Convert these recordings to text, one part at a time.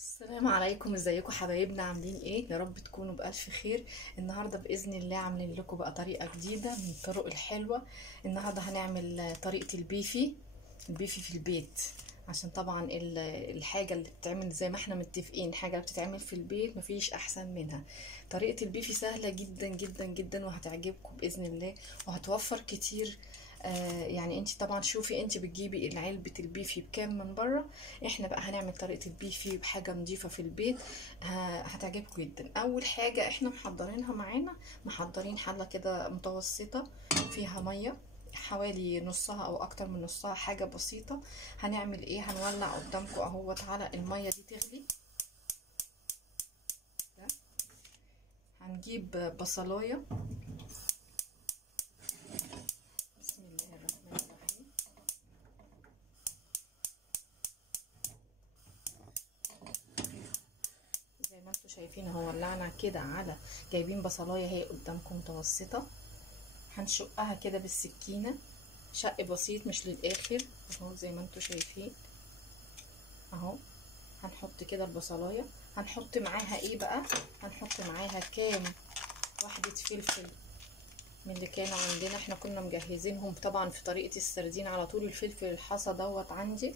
السلام عليكم، ازيكم حبايبنا؟ عاملين ايه؟ يا رب تكونوا بألف خير. النهارده بإذن الله عاملين لكم بقى طريقة جديدة من الطرق الحلوة. النهارده هنعمل طريقة البيفي في البيت، عشان طبعا الحاجة اللي بتتعمل زي ما احنا متفقين، حاجة اللي بتتعمل في البيت مفيش احسن منها. طريقة البيفي سهلة جدا جدا جدا وهتعجبكم بإذن الله وهتوفر كتير. يعني انت طبعا شوفي انت بتجيبي العلبة البيفي بكام من بره. احنا بقى هنعمل طريقة البيفي بحاجة نظيفة في البيت. هتعجبكم جدا. اول حاجة احنا محضرينها معانا، محضرين حلة كده متوسطة فيها مية حوالي نصها او اكتر من نصها، حاجة بسيطة. هنعمل ايه؟ هنولع قدامكم اهوت على المية دي تغلي. هنجيب بصلاية. بسم الله الرحمن الرحيم. زي ما انتم شايفين اهو ولعنا كده على، جايبين بصلايه اهي قدامكم متوسطه. هنشقها كده بالسكينه، شق بسيط مش للاخر اهو زي ما انتم شايفين اهو. هنحط كده البصلايه، هنحط معاها ايه بقى؟ هنحط معاها كام واحده فلفل من اللي كانوا عندنا، احنا كنا مجهزينهم طبعا في طريقه السردين على طول. الفلفل الحصى دوت عندي.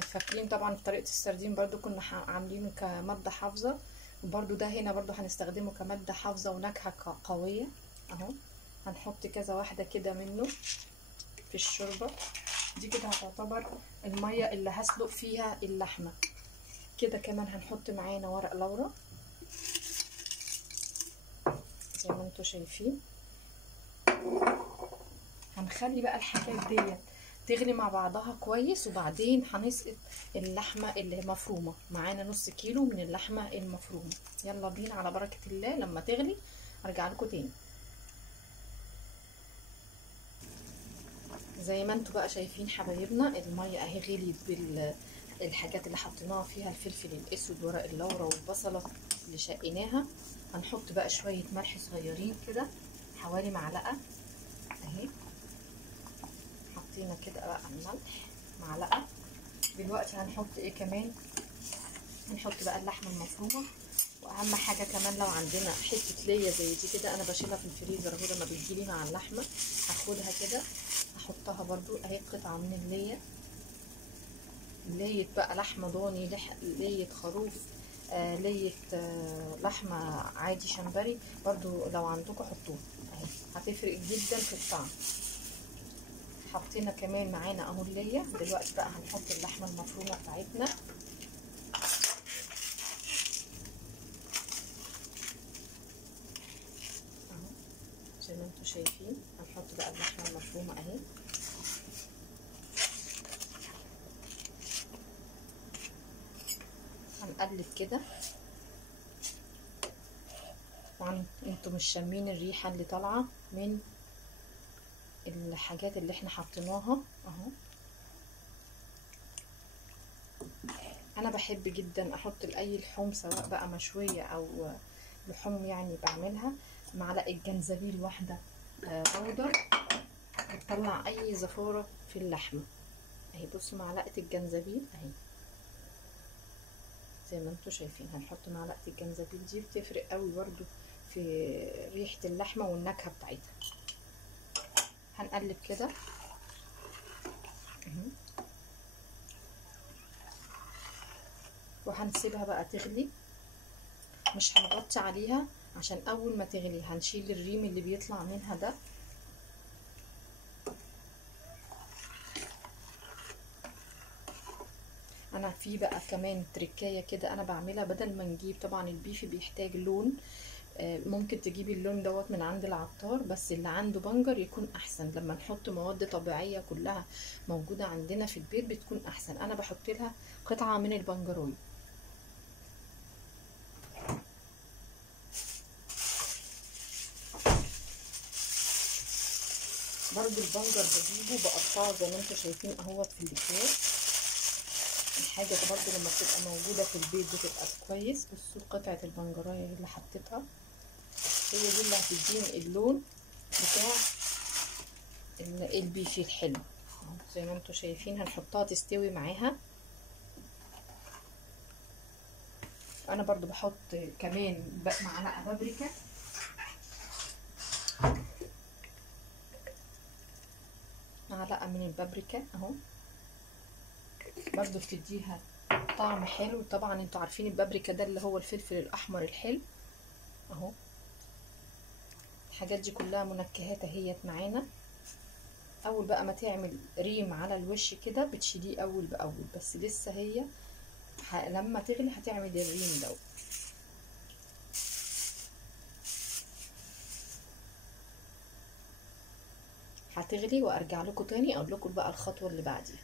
فاكرين طبعا في طريقة السردين برضو كنا عاملينه كمادة حافظة، وبرضو ده هنا برضو هنستخدمه كمادة حافظة ونكهة قوية اهو. هنحط كذا واحدة كده منه في الشوربة دي، كده هتعتبر المية اللي هسلق فيها اللحمة. كده كمان هنحط معانا ورق لورا زي ما انتوا شايفين. هنخلي بقى الحاجات دي تغلي مع بعضها كويس، وبعدين هنسقط اللحمه اللي مفرومه معانا، نص كيلو من اللحمه المفرومه. يلا بينا على بركه الله، لما تغلي ارجع لكم تاني. زي ما انتوا بقى شايفين حبايبنا، الميه اهي غليت بالحاجات اللي حطيناها فيها، الفلفل الاسود ورق اللورا والبصله اللي شقيناها. هنحط بقى شويه ملح صغيرين كده، حوالي معلقه اهي. حطينا كده بقى الملح معلقه. دلوقتي هنحط ايه كمان؟ هنحط بقى اللحمه المفرومه. واهم حاجه كمان، لو عندنا حته ليا زي دي كده، انا بشيلها في الفريزر اهو لما بتجيلي مع اللحمه، هاخدها كده احطها برضو اهي، قطعه من الليا. لية بقى لحمه ضاني، لية خروف، لية لحمه عادي شمبري، برضو لو عندكم حطوها اهي، هتفرق جدا في الطعم. حطينا كمان معانا اهو اللية. دلوقتي بقى هنحط اللحمه المفرومه بتاعتنا اهو زي ما انتوا شايفين. هنحط بقى اللحمه المفرومه اهي، هنقلب كده. طبعا انتوا مش شامين الريحه اللي طالعه من الحاجات اللي احنا حطيناها اهو. انا بحب جدا احط لاي لحوم، سواء بقى مشويه او لحوم يعني بعملها، معلقه جنزبيل واحده بودر، بتطلع اي زفاره في اللحمه اهي. بصوا معلقه الجنزبيل اهي زي ما انتوا شايفين. هنحط معلقه الجنزبيل دي، بتفرق قوي برضو في ريحه اللحمه والنكهه بتاعتها. هنقلب كده وهنسيبها بقى تغلي. مش هنغطي عليها، عشان اول ما تغلي هنشيل الريم اللي بيطلع منها ده. انا في بقى كمان تركايه كده انا بعملها، بدل ما نجيب طبعا البيفي بيحتاج لون، ممكن تجيبي اللون دوت من عند العطار، بس اللي عنده بنجر يكون احسن. لما نحط مواد طبيعيه كلها موجوده عندنا في البيت بتكون احسن. انا بحط لها قطعه من البنجروي. برضو البنجر بجيبه بقطعه زي ما انتوا شايفين اهوت في الاكياس. الحاجه برضو لما بتبقى موجوده في البيت بتبقى كويس. بصوا قطعه البنجرايه اللي حطيتها، هي دي اللي هتديني اللون بتاع البيفي الحلو زي ما انتوا شايفين. هنحطها تستوي معاها. انا برضو بحط كمان معلقه بابريكا، معلقه من البابريكا اهو، برضو بتديها طعم حلو. طبعا انتوا عارفين البابريكا ده اللي هو الفلفل الاحمر الحلو اهو. الحاجات دي كلها منكهات اهيت معانا. اول بقى ما تعمل ريم على الوش كده بتشيليه اول باول، بس لسه هي لما تغلي هتعمل الريم ده. هتغلي وارجع لكم تاني اقول لكم بقى الخطوه اللي بعديها.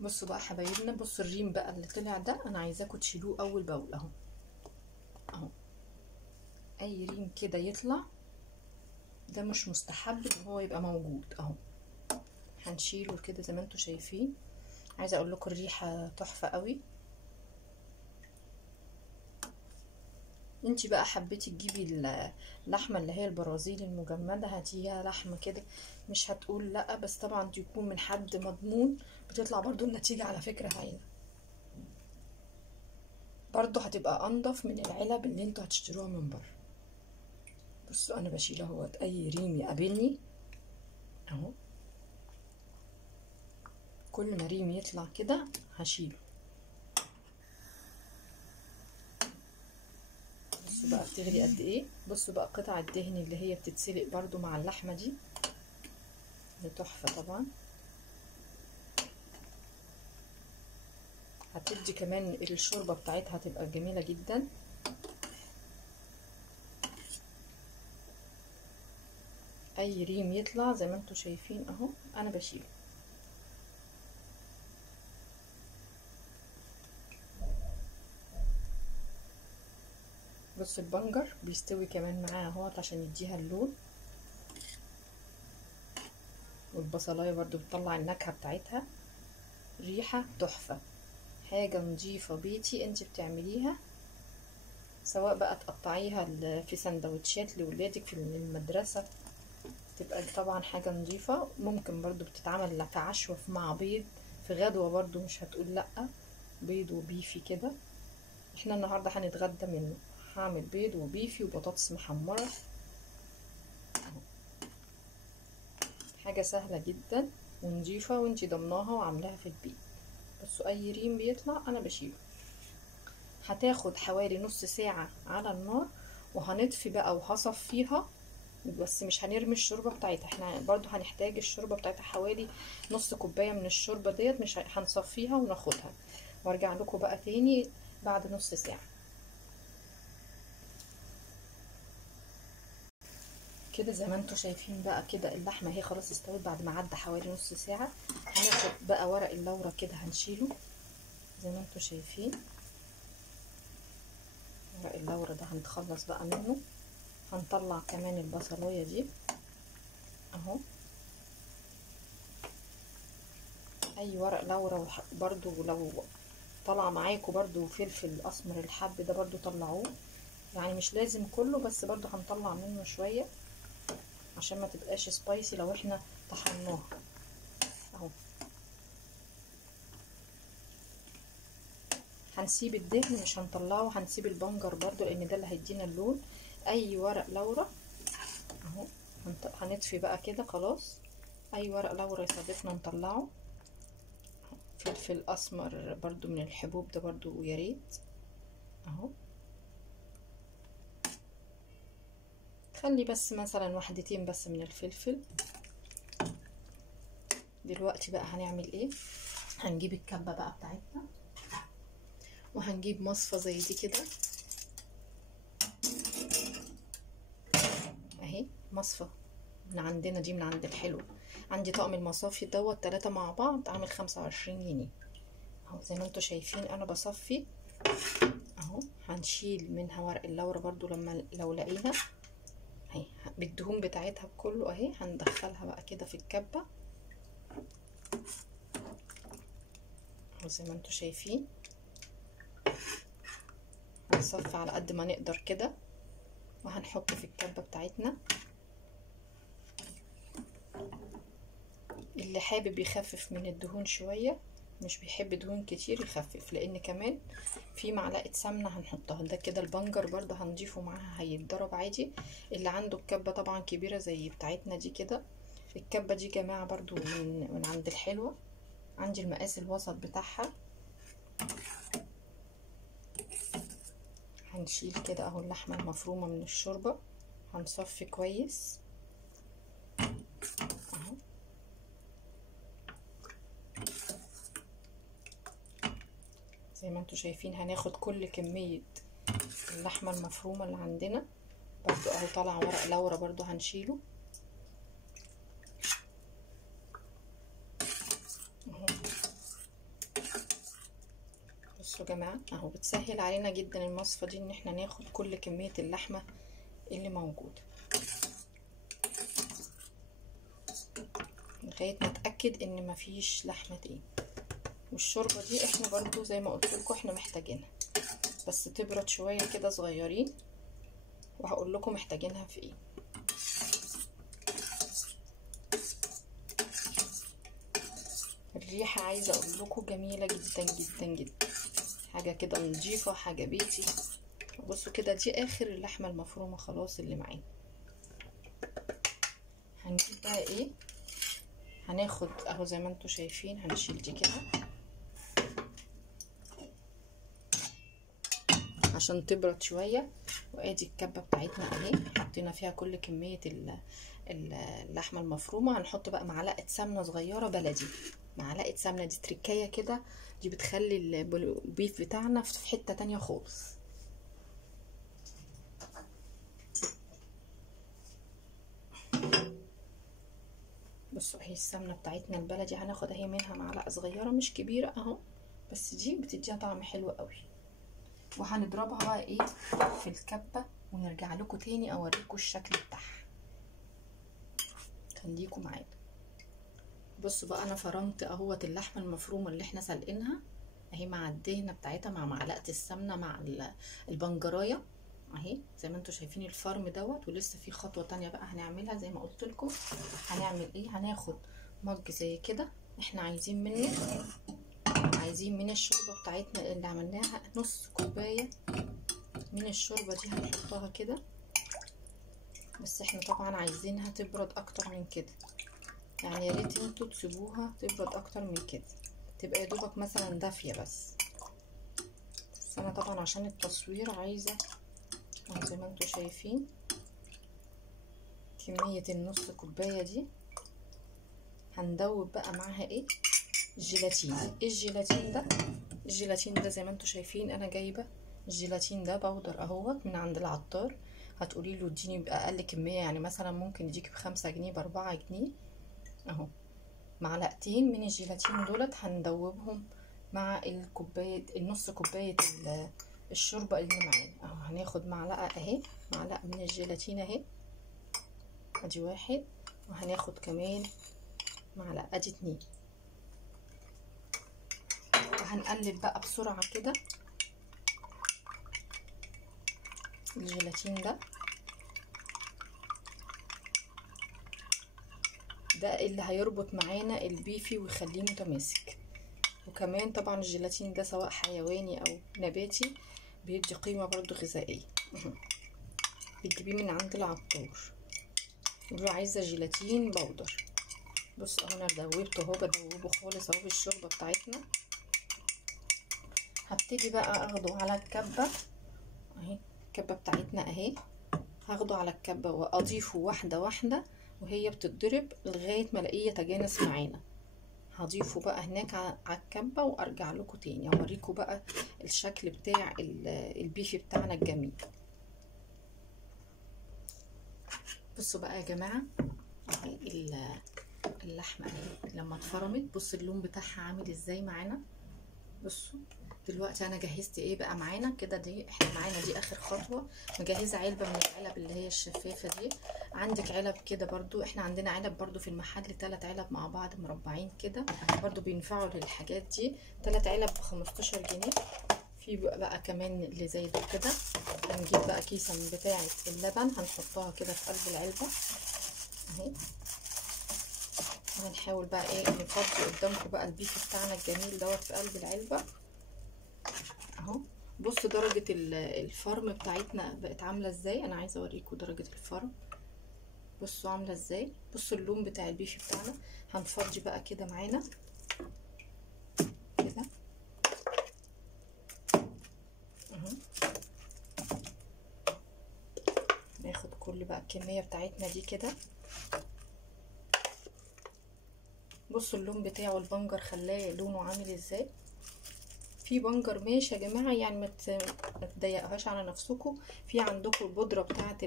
بصوا بقى حبايبنا، بصوا الريم بقى اللي طلع ده انا عايزاكم تشيلوه اول باول اهو اهو. اي ريم كده يطلع ده مش مستحب ان هو يبقى موجود اهو. هنشيله كده زي ما انتوا شايفين. عايزه اقول لكم الريحه تحفه قوي. انتي بقى حبيتي تجيبي اللحمه اللي هي البرازيلي المجمده، هاتيها لحمه كده مش هتقول لا، بس طبعا تكون من حد مضمون، بتطلع برضو النتيجه على فكره هايله، برضو هتبقى انضف من العلب اللي انتوا هتشتروها من بره. بصوا انا بشيل اهوت اي ريم يقابلني اهو، كل ما ريم يطلع كده هشيله. بصوا بقى بتغلي قد ايه. بصوا بقى قطع الدهن اللي هي بتتسلق برضو مع اللحمه دي تحفه طبعا. هتدي كمان الشوربه بتاعتها هتبقى جميله جدا. اي ريم يطلع زي ما انتوا شايفين اهو انا بشيله. بص البنجر بيستوي كمان معاها اهوت عشان يديها اللون، والبصلايه برضو بتطلع النكهه بتاعتها، ريحه تحفه. حاجه نظيفه بيتي انت بتعمليها، سواء بقى تقطعيها في سندوتشات لولادك في المدرسه، تبقى طبعا حاجه نظيفه. ممكن برضو بتتعمل في عشوه مع بيض، في غدوه برضو مش هتقول لا، بيض وبيفي كده. احنا النهارده هنتغدى منه، هعمل بيض وبيفي وبطاطس محمره، حاجه سهله جدا ونظيفه وانتي ضمناها وعاملاها في البيت. بصوا اي ريم بيطلع انا بشيله. هتاخد حوالي نص ساعه على النار، وهنطفي بقى وهصفيها، بس مش هنرمي الشوربه بتاعتها، احنا برضو هنحتاج الشوربه بتاعتها حوالي نص كوبايه من الشوربه ديت، مش هنصفيها وناخدها، وارجع لكم بقى تاني بعد نص ساعه. كده زي ما انتوا شايفين بقى كده اللحمه اهي خلاص استوت بعد ما عدى حوالي نص ساعه. هناخد بقى ورق اللورة كده هنشيله زي ما انتوا شايفين. ورق اللورة ده هنتخلص بقى منه. هنطلع كمان البصلايه دي اهو. اي ورق لورا برضو لو طلع معاكم برضو فلفل اسمر الحب ده برضو طلعوه، يعني مش لازم كله، بس برضو هنطلع منه شويه عشان ما تبقاش سبايسي لو احنا طحناها اهو. هنسيب الدهن مش هنطلعه، هنسيب البنجر برضو لان ده اللي هيدينا اللون. اي ورق لورا اهو هنطفي بقى كده خلاص. اي ورق لورا يصادفنا نطلعه. فلفل اسمر برضو من الحبوب ده برضو يا ريت اهو. خلي بس مثلا واحدتين بس من الفلفل. دلوقتي بقى هنعمل ايه؟ هنجيب الكبة بقى بتاعتنا، وهنجيب مصفى زي دي كده اهي، مصفى من عندنا دي من عند الحلو. عندي طقم المصافي دوت 3 مع بعض عامل 25 جنيه اهو. زي ما انتوا شايفين انا بصفي اهو. هنشيل منها ورق اللورة برضو لو لقينا اهي بالدهون بتاعتها كله اهي. هندخلها بقى كده في الكبة زي ما انتوا شايفين. هنصفي على قد ما نقدر كده، وهنحط في الكبة بتاعتنا. اللي حابب يخفف من الدهون شوية مش بيحب دهون كتير يخفف، لان كمان في معلقه سمنه هنحطها. ده كده البنجر برضو هنضيفه معاها هيتضرب عادي. اللي عنده الكبه طبعا كبيره زي بتاعتنا دي كده، الكبه دي جماعه برضو من عند الحلوه، عندي المقاس الوسط بتاعها. هنشيل كده اهو اللحمه المفرومه من الشوربه، هنصفي كويس اهو. زي ما انتوا شايفين هناخد كل كميه اللحمه المفرومه اللي عندنا. برضو اهو طالع ورق لورا برضو هنشيله اهو. بصوا يا جماعه اهو، بتسهل علينا جدا المصفى دي ان احنا ناخد كل كميه اللحمه اللي موجوده لغايه ما اتاكد ان مفيش لحمه تاني. والشوربه دي احنا برضو زي ما قلت لكم احنا محتاجينها، بس تبرد شويه كده صغيرين، وهقول لكم محتاجينها في ايه. الريحه عايزه اقول لكم جميله جدا جدا جدا، حاجه كده نضيفه، حاجه بيتي. بصوا كده دي اخر اللحمه المفرومه خلاص اللي معانا. هنجيب بقى ايه، هناخد اهو زي ما انتوا شايفين، هنشيل دي كده عشان تبرد شويه. وادي الكبه بتاعتنا اهي، حطينا فيها كل كميه اللحمه المفرومه. هنحط بقى معلقه سمنه صغيره بلدي، معلقه سمنه دي تركايه كده، دي بتخلي البيف بتاعنا في حته تانية خالص. بصوا اهي السمنه بتاعتنا البلدي، هناخد اهي منها معلقه صغيره مش كبيره اهو، بس دي بتديها طعم حلو قوي. وهنضربها بقى ايه في الكبه، ونرجع لكم تاني اوريكم الشكل بتاعها. خليكم معانا. بصوا بقى انا فرمت اهوت اللحمه المفرومه اللي احنا سلقينها اهي مع الدهنه بتاعتها، مع معلقه السمنه، مع البنجرايه اهي زي ما انتوا شايفين الفرم دوت. ولسه في خطوه تانية بقى هنعملها زي ما قلت لكم. هنعمل ايه، هناخد مج زي كده، احنا عايزين من الشوربه بتاعتنا اللي عملناها نص كوبايه من الشوربه دي هنحطها كده. بس احنا طبعا عايزينها تبرد اكتر من كده، يعني يا ريت انتوا تسيبوها تبرد اكتر من كده، تبقى يا دوبك مثلا دافيه بس انا طبعا عشان التصوير عايزه زي ما انتوا شايفين كميه النص كوبايه دي. هندوب بقى معاها ايه، الجيلاتين. الجيلاتين ده زي ما انتوا شايفين انا جايبه الجيلاتين ده بودر اهوت من عند العطار. هتقولي له اديني باقل كميه، يعني مثلا ممكن يديك ب5 جنيه ب4 جنيه اهو. معلقتين من الجيلاتين دولت هندوبهم مع النص كوبايه الشوربه اللي معانا اهو. هناخد معلقه اهي، معلقه من الجيلاتين اهي، ادي 1. وهناخد كمان معلقه، ادي 2. وهنقلب بقى بسرعه كده الجيلاتين ده اللي هيربط معانا البيفي ويخليه متماسك. وكمان طبعا الجيلاتين ده سواء حيواني او نباتي بيدي قيمه برضو غذائيه. بتجيبيه من عند العطار ولو عايزه جيلاتين بودر. بص اهو انا دوبته اهو، بدوبه خالص اهو في الشوربه بتاعتنا. هبتدي بقى اخده على الكبه اهي، الكبه بتاعتنا اهي، هاخده على الكبه واضيفه واحده واحده وهي بتتضرب لغايه ما الاقيه يتجانس معانا. هضيفه بقى هناك على الكبه وارجع لكم تاني اوريكم بقى الشكل بتاع البيفي بتاعنا الجميل. بصوا بقى يا جماعه اهي اللحمه اهي لما اتفرمت، بصوا اللون بتاعها عامل ازاي معانا. بصوا دلوقتي انا جهزت ايه بقى معانا كده. دي احنا معانا دي اخر خطوه، مجهزه علبه من العلب اللي هي الشفافه دي. عندك علب كده برضو، احنا عندنا علب برضو في المحل 3 علب مع بعض مربعين كده برضو بينفعوا للحاجات دي. 3 علب ب15 جنيه. في بقى كمان اللي زي ده كده. هنجيب بقى كيسه من بتاعه اللبن هنحطها كده في قلب العلبه اهي. هنحاول بقى ايه نفضي قدامكم بقى البيف بتاعنا الجميل دوت في قلب العلبه اهو. بصوا درجه الفرم بتاعتنا بقت عامله ازاي، انا عايزه اوريكم درجه الفرم. بصوا عامله ازاي، بصوا اللون بتاع البيف بتاعنا. هنفضي بقى كده معانا كده اهو. ناخد كل بقى الكميه بتاعتنا دي كده. بصوا اللون بتاعه البنجر خلاه لونه عامل ازاي. في بنجر ماشي يا جماعه، يعني ما تضيقوهاش على نفسكم. في عندكم البودره بتاعه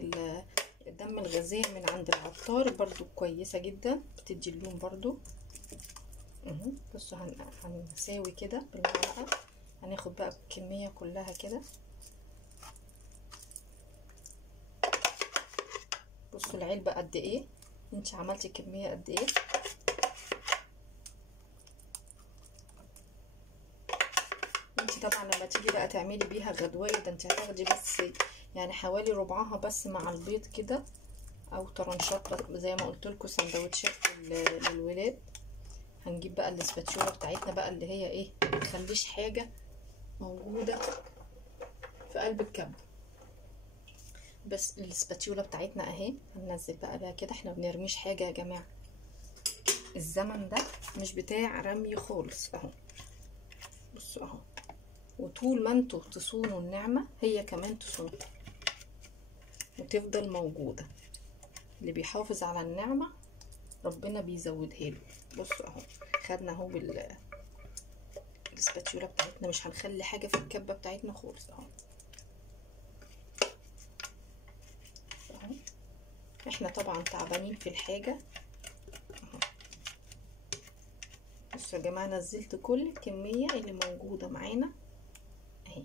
الدم الغذائي من عند العطار برضو كويسه جدا، بتدي اللون برضو اهو. بصوا هنساوي كده بالمعلقه. هناخد بقى الكميه كلها كده. بصوا العلبه قد ايه، انت عملتي كميه قد ايه. انت طبعا لما تيجي بقى تعملي بيها غدوايه ده انت هتاخدي بس يعني حوالي ربعها بس مع البيض كده، او طرنشات زي ما قلت لكم سندوتشات للولاد. هنجيب بقى الاسباتشوله بتاعتنا بقى اللي هي ايه ما تخليش حاجه موجوده في قلب الكبه. بس الاسباتشوله بتاعتنا اهي. هننزل بقى كده، احنا ما بنرميش حاجه يا جماعه، الزمن ده مش بتاع رمي خالص اهو. بصوا اهو، وطول ما انتوا تصونوا النعمه هي كمان تصون وتفضل موجوده. اللي بيحافظ على النعمه ربنا بيزودها له. بصوا اهو، خدنا اهو الاسباتشوله بتاعتنا، مش هنخلي حاجه في الكبه بتاعتنا خالص اهو. احنا طبعا تعبانين في الحاجه اهو. بصوا يا جماعه، نزلت كل الكميه اللي موجوده معانا اهي.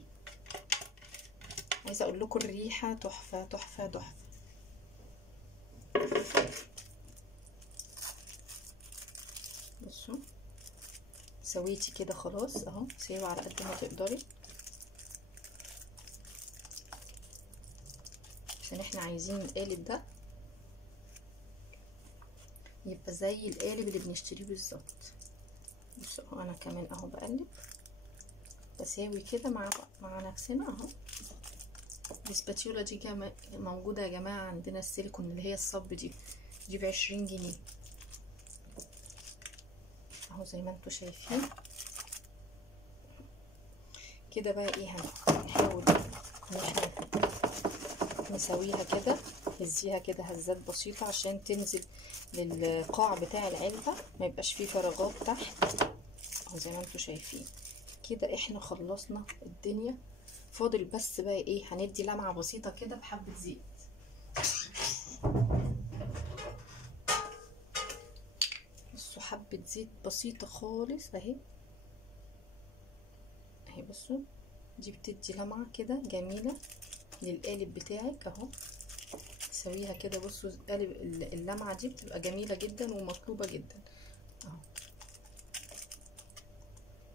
عايزه اقول لكم الريحه تحفه تحفه تحفه. بصوا سويتي كده خلاص اهو، سيبوا على قد ما تقدري عشان احنا عايزين القالب ده يبقى زي القالب اللي بنشتريه بالظبط. بصوا اهو، انا كمان اهو بقلب بساوي كده مع نفسنا اهو. الاسباتيولا دي موجوده يا جماعه عندنا السيليكون اللي هي الصب دي ب20 جنيه اهو زي ما انتوا شايفين كده. بقى ايه هنحاول ان احنا نسويها كده، هزيها كده هزات بسيطه عشان تنزل للقاع بتاع العلبه، ما يبقاش فيه فراغات تحت اهو زي ما انتوا شايفين كده. احنا خلصنا الدنيا، فاضل بس بقى ايه هندي لمعه بسيطه كده بحبه زيت. بصوا حبه زيت بسيطه خالص اهي اهي. بصوا دي بتدي لمعه كده جميله للقالب بتاعك اهو. سويها كده. بصوا قالب اللمعه دي بتبقى جميله جدا ومطلوبه جدا اهو.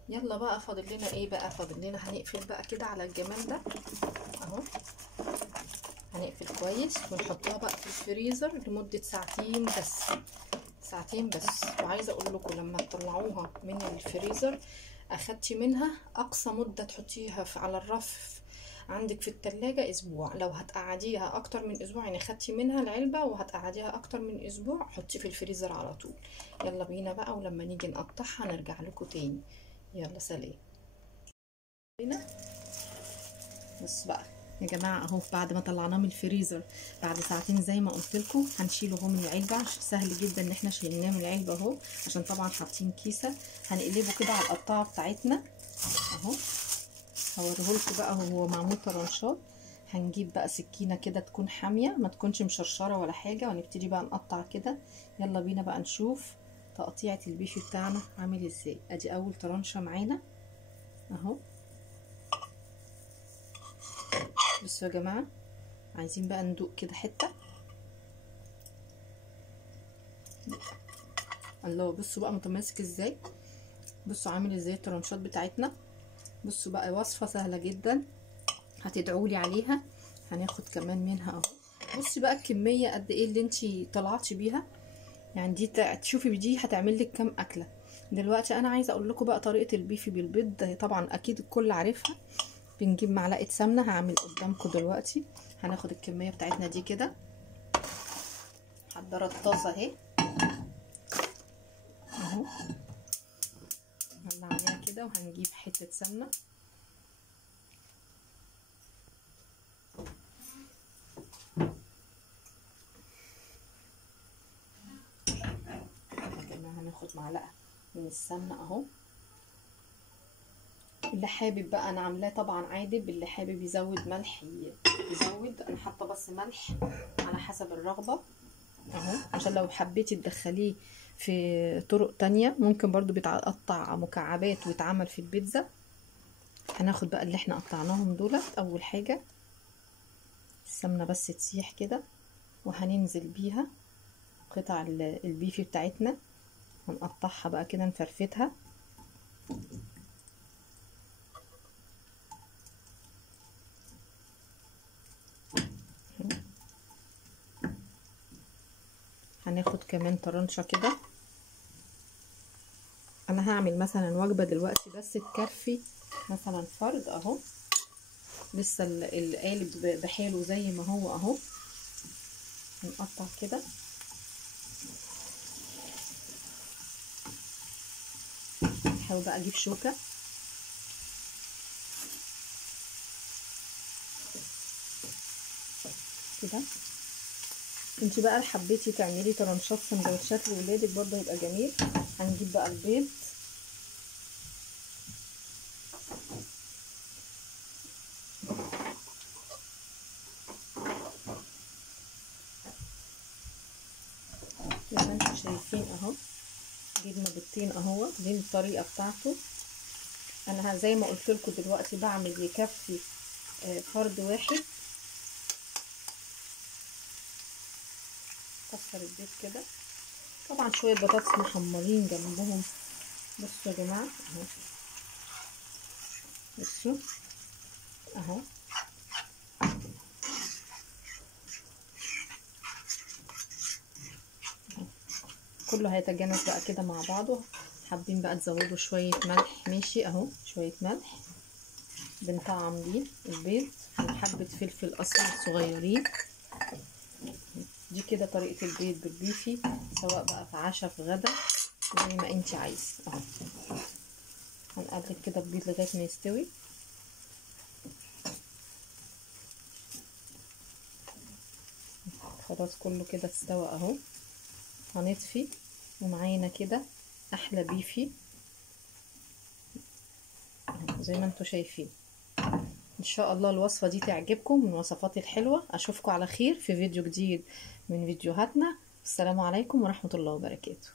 يلا بقى فاضل لنا ايه بقى، فاضل لنا هنقفل بقى كده على الجمال ده اهو. هنقفل كويس ونحطها بقى في الفريزر لمده ساعتين بس، ساعتين بس. وعايزه اقول لكم لما تطلعوها من الفريزر اخدتي منها اقصى مده تحطيها على الرف عندك في التلاجة اسبوع. لو هتقعديها اكتر من اسبوع يعني خدتي منها العلبه وهتقعديها اكتر من اسبوع حطي في الفريزر على طول. يلا بينا بقى، ولما نيجي نقطعها نرجع لكم تاني. يلا سلام. بص بقى يا جماعه اهو، بعد ما طلعناه من الفريزر بعد ساعتين زي ما قلت لكم هنشيله اهو من العلبه. سهل جدا ان احنا شيلناه من العلبه اهو عشان طبعا حاطين كيسه. هنقلبه كده على القطاعه بتاعتنا اهو. هوريهولكوا بقى هو معمول طرنشات. هنجيب بقى سكينه كده تكون حاميه ما تكونش مشرشره ولا حاجه، ونبتدي بقى نقطع كده. يلا بينا بقى نشوف تقطيعه البيف بتاعنا عامل ازاي. ادي اول طرنشه معانا اهو. بصوا يا جماعه، عايزين بقى ندوق كده حته. الله، بصوا بقى متماسك ازاي، بصوا عامل ازاي الطرنشات بتاعتنا. بصوا بقى وصفه سهله جدا هتدعولي عليها. هناخد كمان منها اهو. بصي بقى الكميه قد ايه اللي انتي طلعتي بيها، يعني دي تشوفي دي هتعمل لك كام اكله. دلوقتي انا عايزه اقول لكم بقى طريقه البيفي بالبيض، طبعا اكيد الكل عارفها. بنجيب معلقه سمنه، هعمل قدامكم دلوقتي. هناخد الكميه بتاعتنا دي كده، محضره الطاسه اهي اهو، نولع عليها كده وهنجيب حته سمنه كمان. هناخد معلقه من السمنه اهو. اللي حابب بقى، انا عاملاه طبعا عادي، اللي حابب يزود ملح يزود، انا حاطه بس ملح على حسب الرغبه اهو، عشان لو حبيتي تدخليه في طرق تانية ممكن برضو بيتقطع مكعبات ويتعمل في البيتزا. هناخد بقى اللي احنا قطعناهم دولت. اول حاجه السمنه بس تسيح كده، وهننزل بيها قطع البيفي بتاعتنا، هنقطعها بقى كده نفرفتها. هناخد كمان طرنشه كده. انا هعمل مثلا وجبه دلوقتي بس تكفي مثلا فرد اهو، لسه القالب بحاله زي ما هو اهو. هنقطع كده، هحاول بقى اجيب شوكه كده. انتي بقى حبيتي تعملي طرنشات سندوتشات لولادك برضه هيبقى جميل. هنجيب بقى البيض، زي ما انتم شايفين اهو، جبنا بيضتين اهو. دي الطريقه بتاعته. انا زي ما قلت لكم دلوقتي بعمل يكفي فرد واحد. كسر البيض كده، طبعا شويه بطاطس محمرين جنبهم. بصوا يا جماعه اهو، بصوا اهو، كله هيتجانس بقى كده مع بعضه. حابين بقى تزودوا شويه ملح ماشي اهو، شويه ملح بنطعم بيه البيض، وحبه فلفل اسمر صغيرين. دي كده طريقه البيض بالبيفي، سواء بقى في عشاء في غدا زي ما انتي عايزه اهو. هنقلب كده البيض لغايه ما يستوي. خلاص كله كده استوى اهو. هنطفي ومعانا كده احلى بيفي زي ما انتوا شايفين. ان شاء الله الوصفه دي تعجبكم من وصفاتي الحلوه. اشوفكم على خير في فيديو جديد من فيديوهاتنا. السلام عليكم ورحمه الله وبركاته.